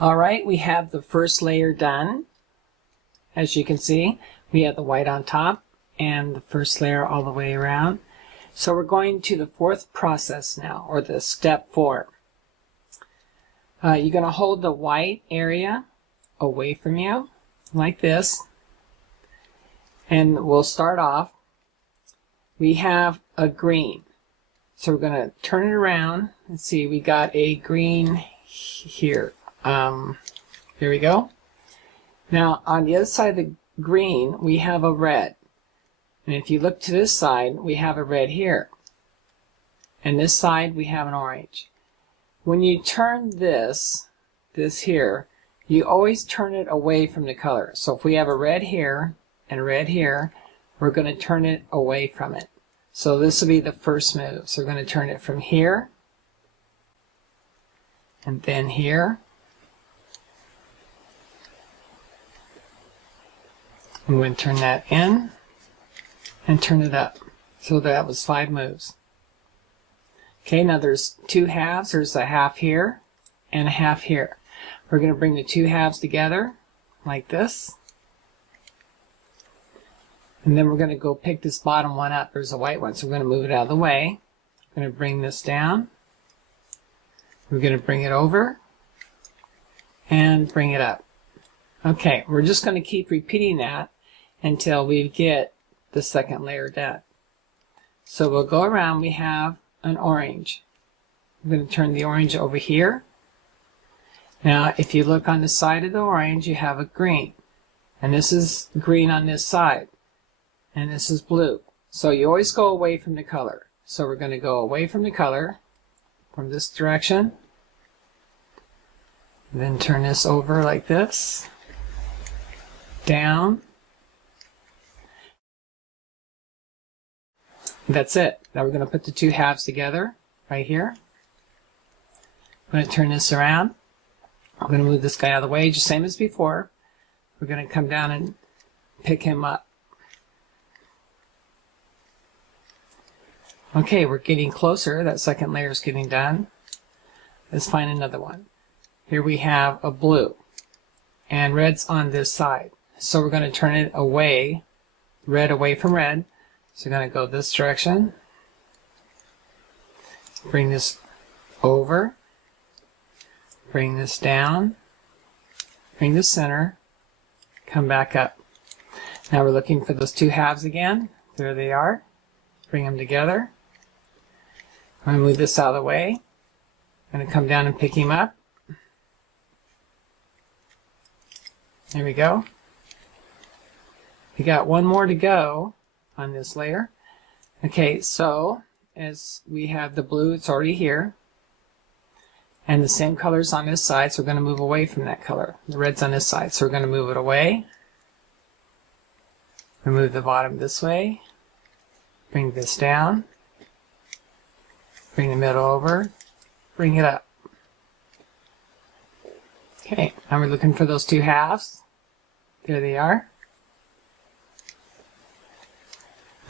All right, we have the first layer done. As you can see, we have the white on top and the first layer all the way around. So we're going to the fourth process now, or the step 4. You're going to hold the white area away from you, like this. And we'll start off. We have a green. So we're going to turn it around and see, we got a green here. Here we go. Now on the other side of the green, we have a red. And if you look to this side, we have a red here. And this side, we have an orange. When you turn this here, you always turn it away from the color. So if we have a red here and a red here, we're going to turn it away from it. So this will be the first move. So we're going to turn it from here, and then here. I'm going to turn that in and turn it up. So that was 5 moves. Okay, now there's 2 halves. There's a half here and a half here. We're going to bring the 2 halves together like this. And then we're going to go pick this bottom one up. There's a white one, so we're going to move it out of the way. We're going to bring this down. We're going to bring it over and bring it up. Okay, we're just going to keep repeating that until we get the second layer done. So we'll go around. We have an orange. I'm going to turn the orange over here. Now if you look on the side of the orange, you have a green, and this is green on this side, and this is blue. So you always go away from the color. So we're going to go away from the color from this direction, then turn this over like this, down. That's it. Now we're going to put the 2 halves together right here. I'm going to turn this around. I'm going to move this guy out of the way, just same as before. We're going to come down and pick him up. Okay, we're getting closer. That second layer is getting done. Let's find another one. Here we have a blue, and red's on this side. So we're going to turn it away, red away from red. So we're going to go this direction, bring this over, bring this down, bring the center, come back up. Now we're looking for those 2 halves again. There they are. Bring them together. I'm going to move this out of the way. I'm going to come down and pick him up. There we go. We got one more to go on this layer. Okay, so as we have the blue, it's already here, and the same colors on this side, so we're going to move away from that color. The red's on this side, so we're going to move it away. Remove the bottom this way, bring this down, bring the middle over, bring it up. Okay, now we're looking for those 2 halves. There they are.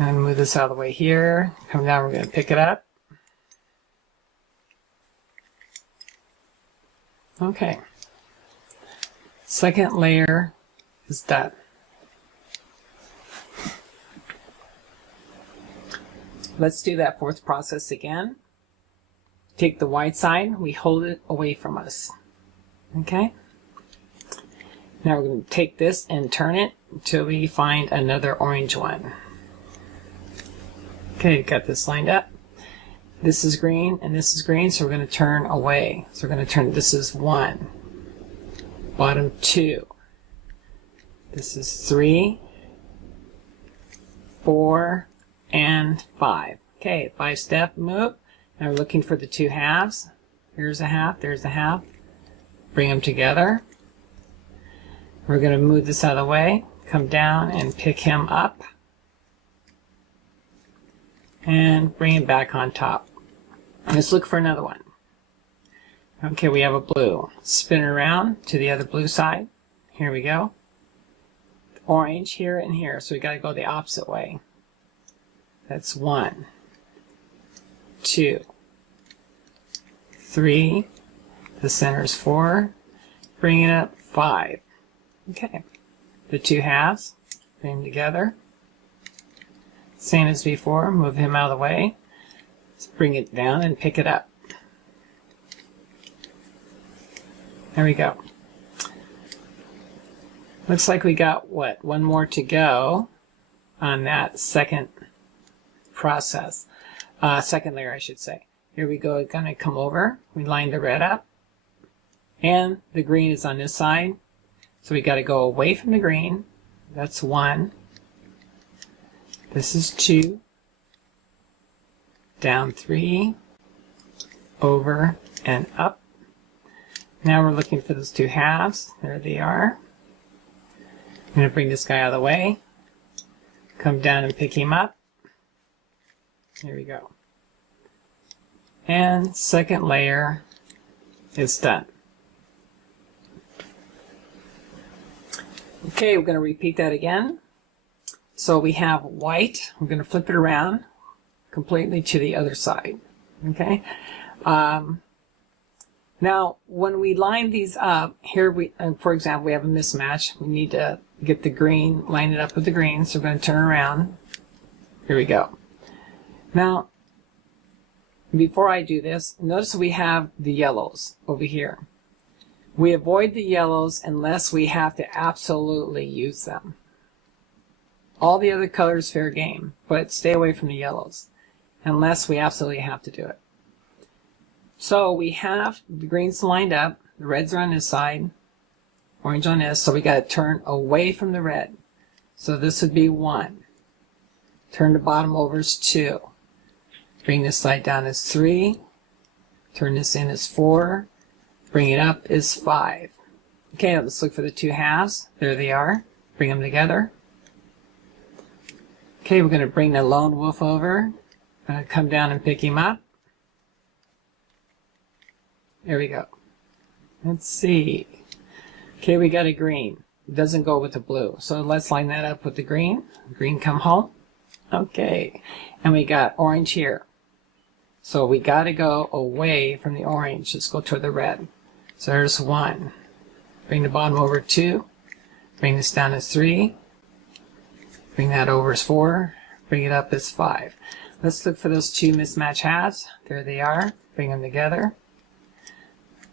And move this out of the way here. Come down, we're going to pick it up. Okay. Second layer is done. Let's do that fourth process again. Take the white side, we hold it away from us. Okay? Now we're going to take this and turn it until we find another orange one. Okay, got this lined up. This is green and this is green, so we're going to turn away. So we're going to turn, this is 1, bottom 2, this is 3, 4, and 5. Okay, 5-step move. Now we're looking for the 2 halves. Here's a half, there's a half. Bring them together. We're going to move this out of the way, come down and pick him up, and bring it back on top. Let's look for another one. Okay, we have a blue. Spin around to the other blue side. Here we go. Orange here and here, so we got to go the opposite way. That's 1, 2, 3, the center is 4, bring it up 5. Okay, the 2 halves, bring them together. Same as before, move him out of the way. Let's bring it down and pick it up. There we go. Looks like we got, what, one more to go on that second process. Second layer, I should say. Here we go, it's gonna come over. We line the red up. And the green is on this side. So we gotta go away from the green. That's 1. This is 2. Down 3. Over and up. Now we're looking for those 2 halves. There they are. I'm going to bring this guy out of the way. Come down and pick him up. Here we go. And second layer is done. Okay, we're going to repeat that again. So we have white. We're going to flip it around completely to the other side. Okay. Now, when we line these up, here for example, we have a mismatch. We need to get the green, line it up with the green. So we're going to turn around. Here we go. Now, before I do this, notice we have the yellows over here. We avoid the yellows unless we have to absolutely use them. All the other colors fair game, but stay away from the yellows unless we absolutely have to do it. So we have the greens lined up, the reds are on this side, orange on this, so we got to turn away from the red. So this would be 1. Turn the bottom over as 2. Bring this side down as 3. Turn this in as 4. Bring it up is 5. Okay, let's look for the 2 halves. There they are. Bring them together. Okay, we're going to bring the lone wolf over. Come down and pick him up. There we go. Let's see. Okay, we got a green. It doesn't go with the blue. So let's line that up with the green. Green come home. Okay. And we got orange here. So we got to go away from the orange. Let's go toward the red. So there's 1. Bring the bottom over 2. Bring this down as 3. Bring that over as 4. Bring it up as 5. Let's look for those 2 mismatch halves. There they are. Bring them together.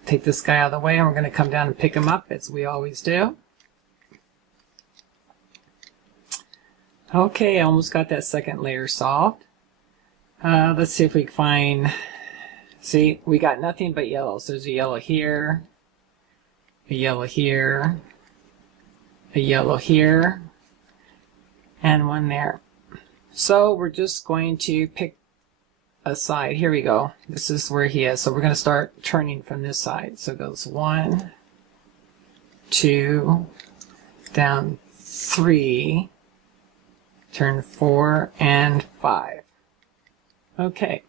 Take this guy out of the way, and we're going to come down and pick him up, as we always do. Okay, almost got that second layer solved. Let's see if we can find... See, we got nothing but yellows. There's a yellow here, a yellow here, a yellow here, and 1 there. So we're just going to pick a side. Here we go. This is where he is. So we're going to start turning from this side. So it goes 1, 2, down 3, turn 4, and 5. Okay.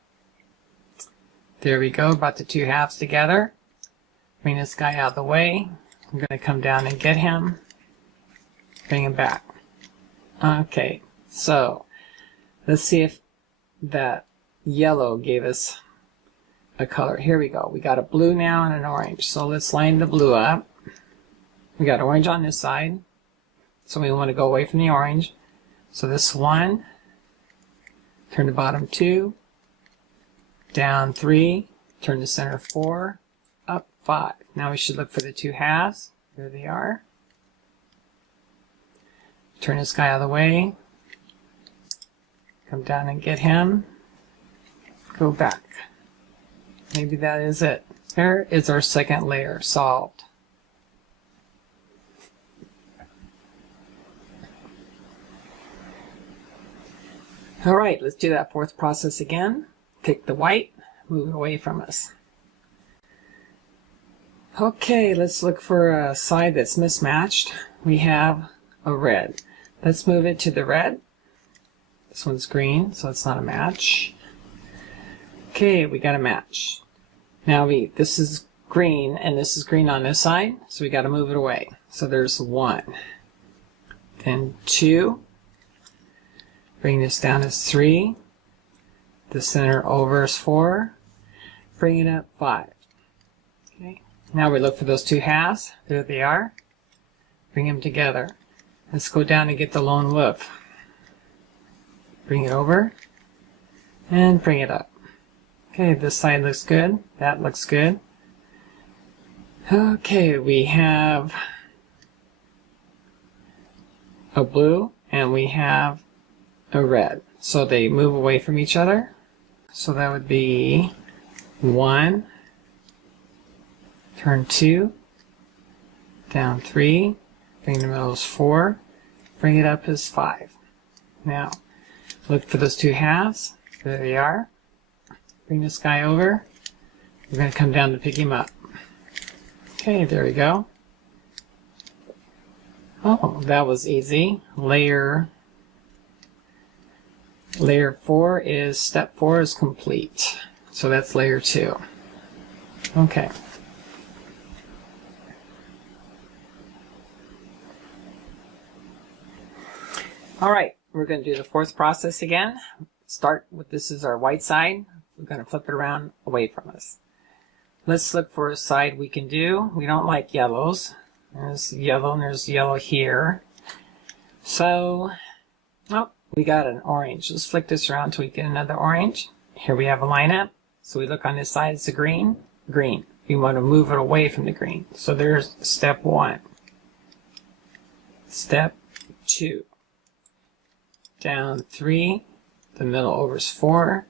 There we go. Brought the 2 halves together. Bring this guy out of the way. I'm going to come down and get him. Bring him back. Okay. So let's see if that yellow gave us a color. Here we go. We got a blue now and an orange. So let's line the blue up. We got orange on this side. So we want to go away from the orange. So this 1, turn the bottom 2, down 3, turn the center 4, up 5. Now we should look for the 2 halves. There they are. Turn this guy out of the way. Come down and get him. Go back. Maybe that is it. There is our second layer solved. All right, let's do that 4th process again. Take the white, move it away from us. Okay, let's look for a side that's mismatched. We have a red. Let's move it to the red. This one's green, so it's not a match. Okay, we got a match. Now this is green, and this is green on this side, so we got to move it away. So there's 1. Then 2. Bring this down as 3. The center over is 4. Bring it up 5. Okay. Now we look for those two halves. There they are. Bring them together. Let's go down and get the lone wolf. Bring it over and bring it up. Okay, this side looks good. That looks good. Okay, we have a blue and we have a red. So they move away from each other. So that would be 1, turn 2, down 3, bring the middle is 4, bring it up is 5. Now, look for those two halves. There they are. Bring this guy over. We're going to come down to pick him up. Okay, there we go. Oh, that was easy. Layer 4 is, step 4 is complete. So that's layer 2. Okay. All right, we're going to do the fourth process again. Start with, this is our white side. We're going to flip it around away from us. Let's look for a side we can do. We don't like yellows. There's yellow and there's yellow here. So, oh, we got an orange. Let's flick this around until we get another orange. Here we have a lineup. So we look on this side, it's a green, green. We want to move it away from the green. So there's step 1. Step 2. Down 3. The middle over is 4.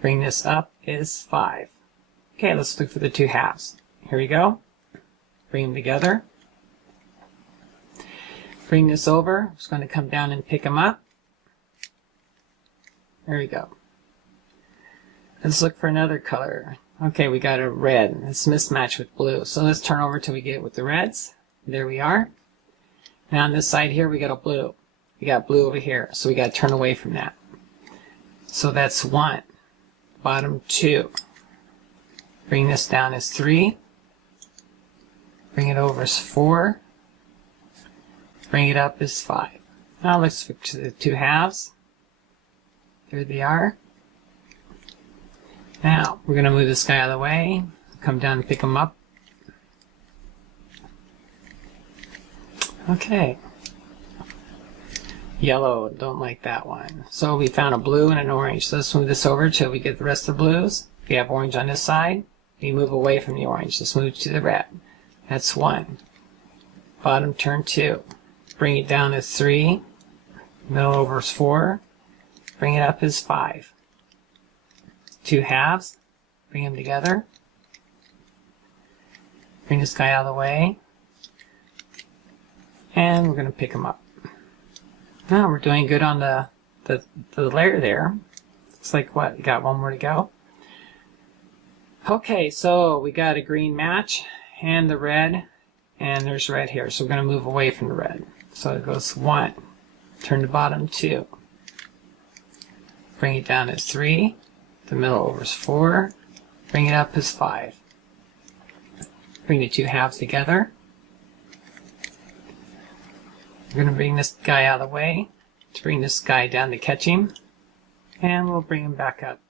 Bring this up is 5. Okay, let's look for the two halves. Here we go. Bring them together. Bring this over. It's going to come down and pick them up. There we go. Let's look for another color. Okay, we got a red. It's mismatched with blue. So let's turn over till we get it with the reds. There we are. Now on this side here, we got a blue. We got blue over here. So we got to turn away from that. So that's 1. Bottom 2. Bring this down as 3. Bring it over as 4. Bring it up as 5. Now let's switch to the two halves. There they are. Now we're going to move this guy out of the way. Come down and pick him up. Okay. Yellow, don't like that one. So we found a blue and an orange. So let's move this over till we get the rest of the blues. We have orange on this side. We move away from the orange. Let's move to the red. That's 1. Bottom turn 2. Bring it down as 3. Middle over is 4. Bring it up as 5. Two halves. Bring them together. Bring this guy out of the way. And we're going to pick him up. Now we're doing good on the layer there. Looks like what? We got one more to go. Okay, so we got a green match and the red, and there's red here. So we're going to move away from the red. So it goes 1. Turn to bottom 2. Bring it down as 3. The middle over is 4. Bring it up as 5. Bring the two halves together. We're going to bring this guy out of the way to bring this guy down to catch him. And we'll bring him back up.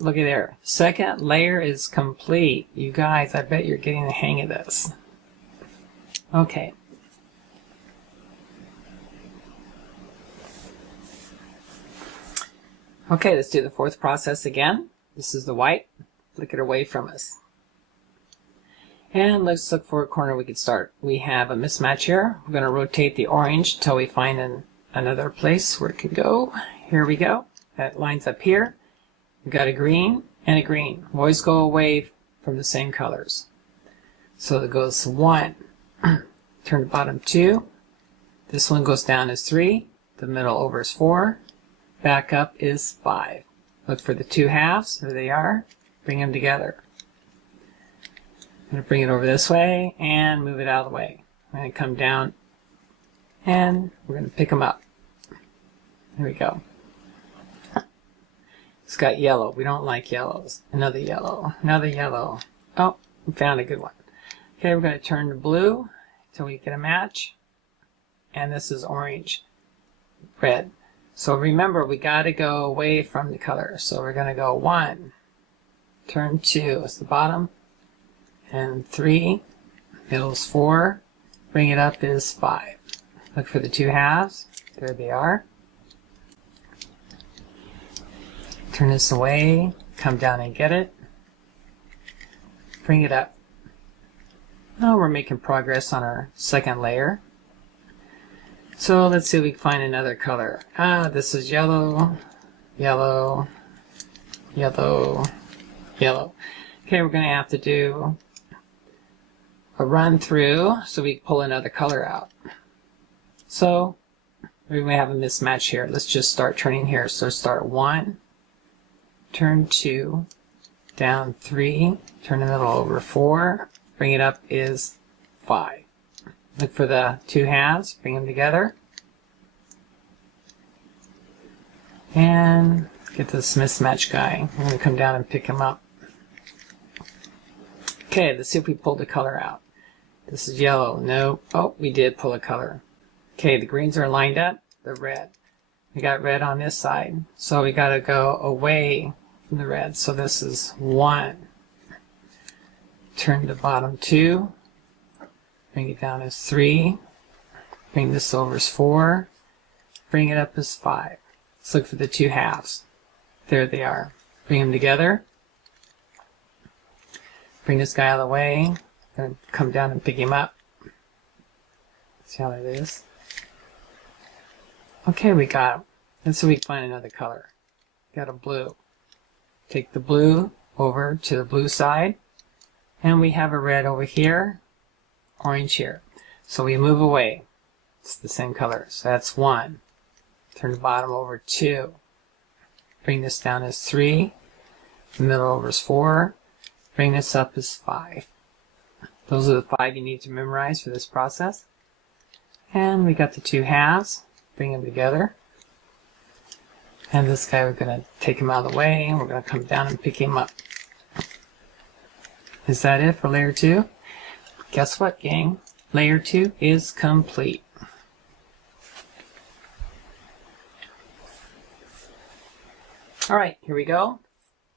Look at there. Second layer is complete. You guys, I bet you're getting the hang of this. Okay. Okay, let's do the fourth process again. This is the white. Flick it away from us. And let's look for a corner we could start. We have a mismatch here. We're going to rotate the orange until we find another place where it could go. Here we go. That lines up here. We've got a green and a green. Always go away from the same colors. So it goes 1. Turn to bottom 2. This one goes down as 3. The middle over is 4. Back up is 5. Look for the two halves. There they are. Bring them together. I'm going to bring it over this way and move it out of the way. I'm going to come down and we're going to pick them up. There we go. It's got yellow. We don't like yellows. Another yellow. Another yellow. Oh, we found a good one. Okay, we're going to turn to blue until we get a match. And this is orange. Red. So remember, we got to go away from the color. So we're going to go 1. turn 2 is the bottom, and 3, middle is 4, bring it up is 5. Look for the 2 halves, there they are. Turn this away, come down and get it, bring it up. Now we're making progress on our second layer. So let's see if we can find another color. This is yellow, yellow, yellow, yellow. Okay, we're going to have to do a run through so we can pull another color out. So we may have a mismatch here. Let's just start turning here. So start 1, turn 2, down 3, turn the middle over 4, bring it up is 5. Look for the 2 halves, bring them together, and get this mismatch guy. I'm going to come down and pick him up. Okay, let's see if we pulled the color out. This is yellow. No. Oh, we did pull a color. Okay, the greens are lined up. The red. We got red on this side. So we got to go away from the red. So this is 1. Turn to bottom 2. Bring it down as 3. Bring this over as 4. Bring it up as 5. Let's look for the 2 halves. There they are. Bring them together. Bring this guy out of the way. Gonna come down and pick him up. See how that is? Okay, we got him. Let's see if we can find another color. Got a blue. Take the blue over to the blue side. And we have a red over here. Orange here. So we move away. It's the same color. So that's 1. Turn the bottom over 2. Bring this down as 3. The middle over is 4. Bring this up as 5. Those are the 5 you need to memorize for this process. And we got the 2 halves. Bring them together. And this guy, we're going to take him out of the way. And we're going to come down and pick him up. Is that it for layer 2? Guess what, gang? Layer 2 is complete. Alright, here we go.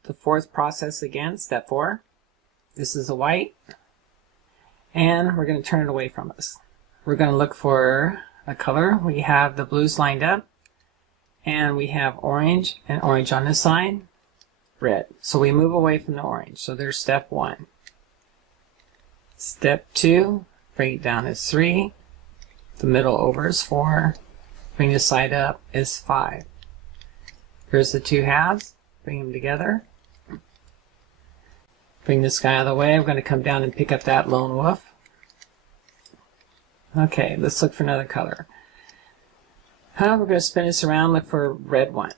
The 4th process again, step 4. This is a white. And we're going to turn it away from us. We're going to look for a color. We have the blues lined up. And we have orange and orange on this side. Red. So we move away from the orange. So there's step 1. Step 2, bring it down as 3. The middle over is 4. Bring the side up is 5. Here's the 2 halves. Bring them together. Bring this guy out of the way. I'm going to come down and pick up that lone wolf. Okay, let's look for another color. We're going to spin this around, look for a red one.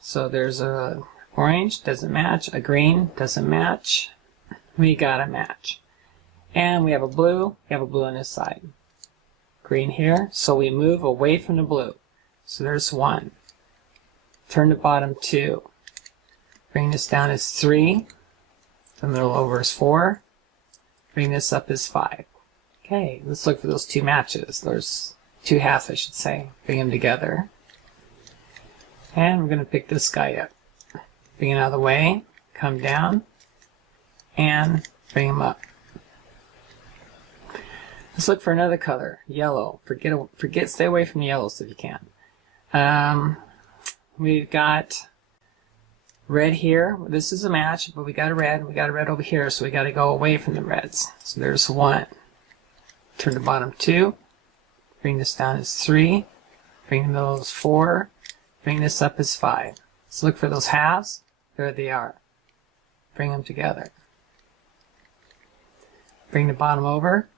So there's a orange, doesn't match. A green, doesn't match. We got a match. And we have a blue on this side. Green here, so we move away from the blue. So there's 1. Turn the bottom 2. Bring this down as 3. The middle over is 4. Bring this up as 5. Okay, let's look for those 2 matches. There's 2 halves, I should say. Bring them together. And we're going to pick this guy up. Bring it out of the way, come down, and bring him up. Let's look for another color. Yellow. Stay away from the yellows if you can. We've got red here. This is a match, but we got a red. We got a red over here, so we got to go away from the reds. So there's 1. Turn the bottom 2. Bring this down as 3. Bring the middle as 4. Bring this up as 5. Let's look for those halves. There they are. Bring them together. Bring the bottom over.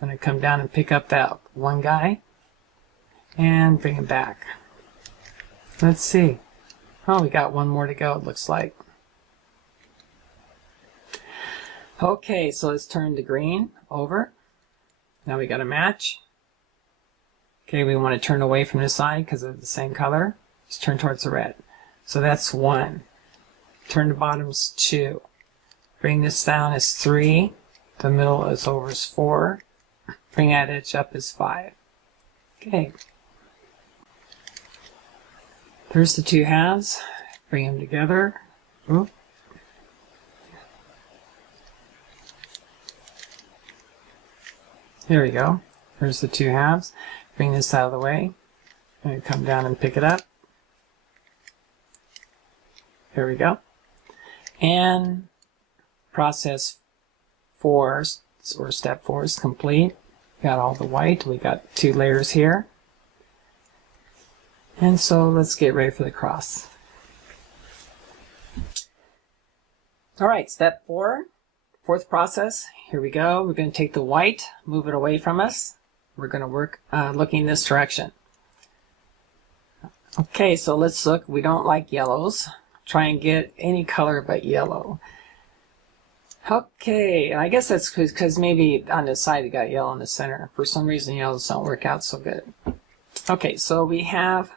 I'm going to come down and pick up that one guy and bring him back. Let's see. Oh, we got 1 more to go, it looks like. Okay, so let's turn the green over. Now we got a match. Okay, we want to turn away from this side because of the same color. Let's turn towards the red. So that's 1. Turn the bottoms 2. Bring this down as 3. The middle is over as 4. Bring that edge up as 5. Okay. There's the 2 halves. Bring them together. Oop. There we go. There's the 2 halves. Bring this out of the way. And come down and pick it up. There we go. And process 4, or step 4 is complete. Got all the white. We got 2 layers here. And so let's get ready for the cross. All right, step 4, 4th process. Here we go. We're going to take the white, move it away from us. We're going to work looking this direction. Okay, so let's look. We don't like yellows. Try and get any color but yellow. Okay, and I guess that's because maybe on the side you got yellow in the center. For some reason, yellows don't work out so good. Okay, so we have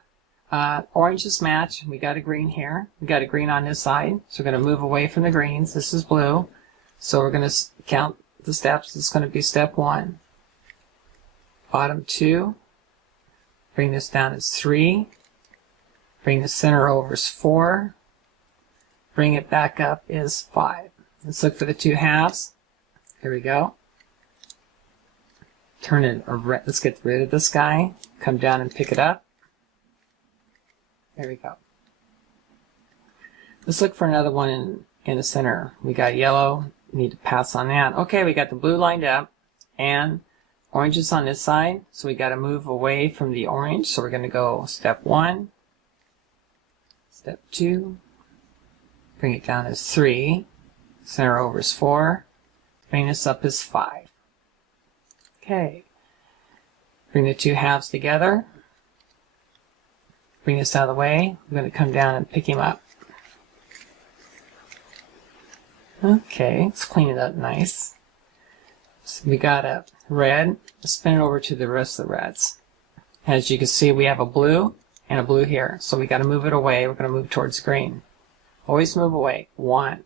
oranges match. We got a green here. We got a green on this side. So we're going to move away from the greens. This is blue. So we're going to count the steps. It's going to be step 1. Bottom 2. Bring this down as 3. Bring the center over as 4. Bring it back up is 5. Let's look for the 2 halves. Here we go. Turn it around. Let's get rid of this guy. Come down and pick it up. There we go. Let's look for another one in the center. We got yellow. Need to pass on that. Okay, we got the blue lined up and orange is on this side. So we got to move away from the orange. So we're going to go step 1, step 2, bring it down as 3, center over is 4, bring this up as 5. Okay, bring the 2 halves together. Bring this out of the way. We're going to come down and pick him up. Okay, let's clean it up nice. So we got a red. Let's spin it over to the rest of the reds. As you can see, we have a blue and a blue here. So we got to move it away. We're going to move towards green. Always move away. 1.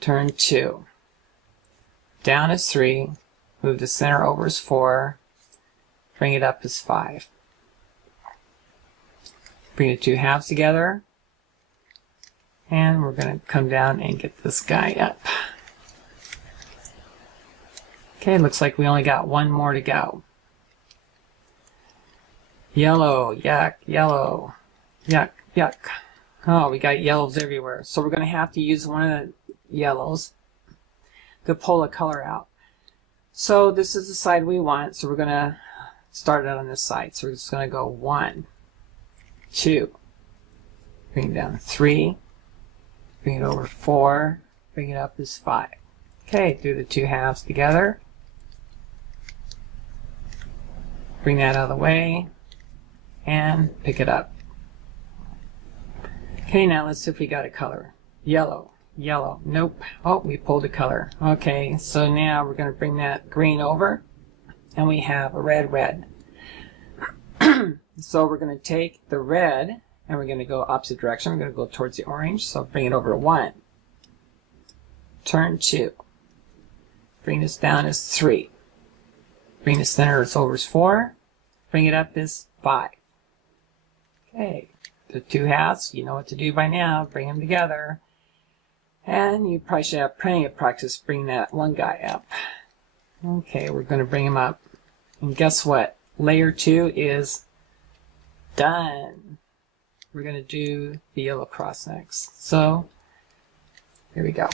Turn 2. Down is 3. Move the center over is 4. Bring it up as 5. Bring the 2 halves together. And we're going to come down and get this guy up. Okay, looks like we only got 1 more to go. Yellow, yuck, yellow, yuck, yuck. Oh, we got yellows everywhere. So we're going to have to use one of the yellows to pull a color out. So this is the side we want. So we're going to start it on this side. So we're just going to go 1, 2, bring it down 3, bring it over 4, bring it up as 5. Okay, do the 2 halves together. Bring that out of the way and pick it up. Okay, now let's see if we got a color. Yellow, yellow, nope. Oh, we pulled a color. Okay, so now we're going to bring that green over and we have a red, red. So we're going to take the red and we're going to go opposite direction. We're going to go towards the orange. So bring it over to 1. Turn 2. Bring this down as 3. Bring the center as over as 4. Bring it up as 5. Okay, the 2 halves, you know what to do by now. Bring them together. And you probably should have plenty of practice bringing that one guy up. Okay, we're going to bring him up. And guess what? Layer 2 is done. We're going to do the yellow cross next. So, here we go.